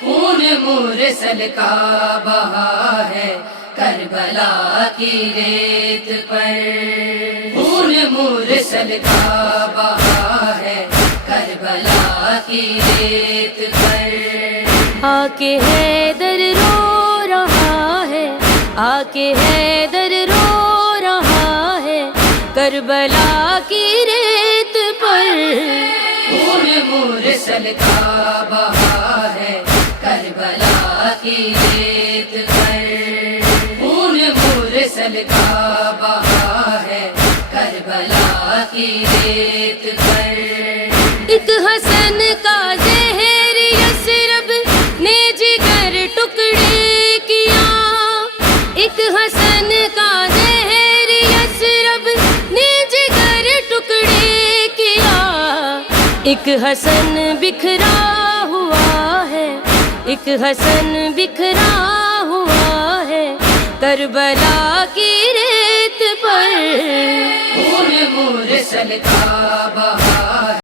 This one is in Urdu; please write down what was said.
خون مرسل کا بہا ہے کربلا کی ریت پر، خون مرسل کا بہا ہے کربلا کی ریت پر۔ آ کے حیدر رو رہا ہے، آ کے حیدر رو رہا ہے کربلا کی ریت پر۔ خون مرسل کا بہا ہے کربلا کی ریت پر، خون مرسل کا بہا ہے کربلا کی ریت پر۔ ایک حسن کا زہر یثرب نے جگر ٹکڑے کیا، ایک حسن کا زہر یثرب نے جگر ٹکڑے کیا۔ ایک حسن بکھرا ہوا ہے، ایک حسن بکھرا ہوا ہے کربلا کی ریت پر۔ خون مرسل کا بہا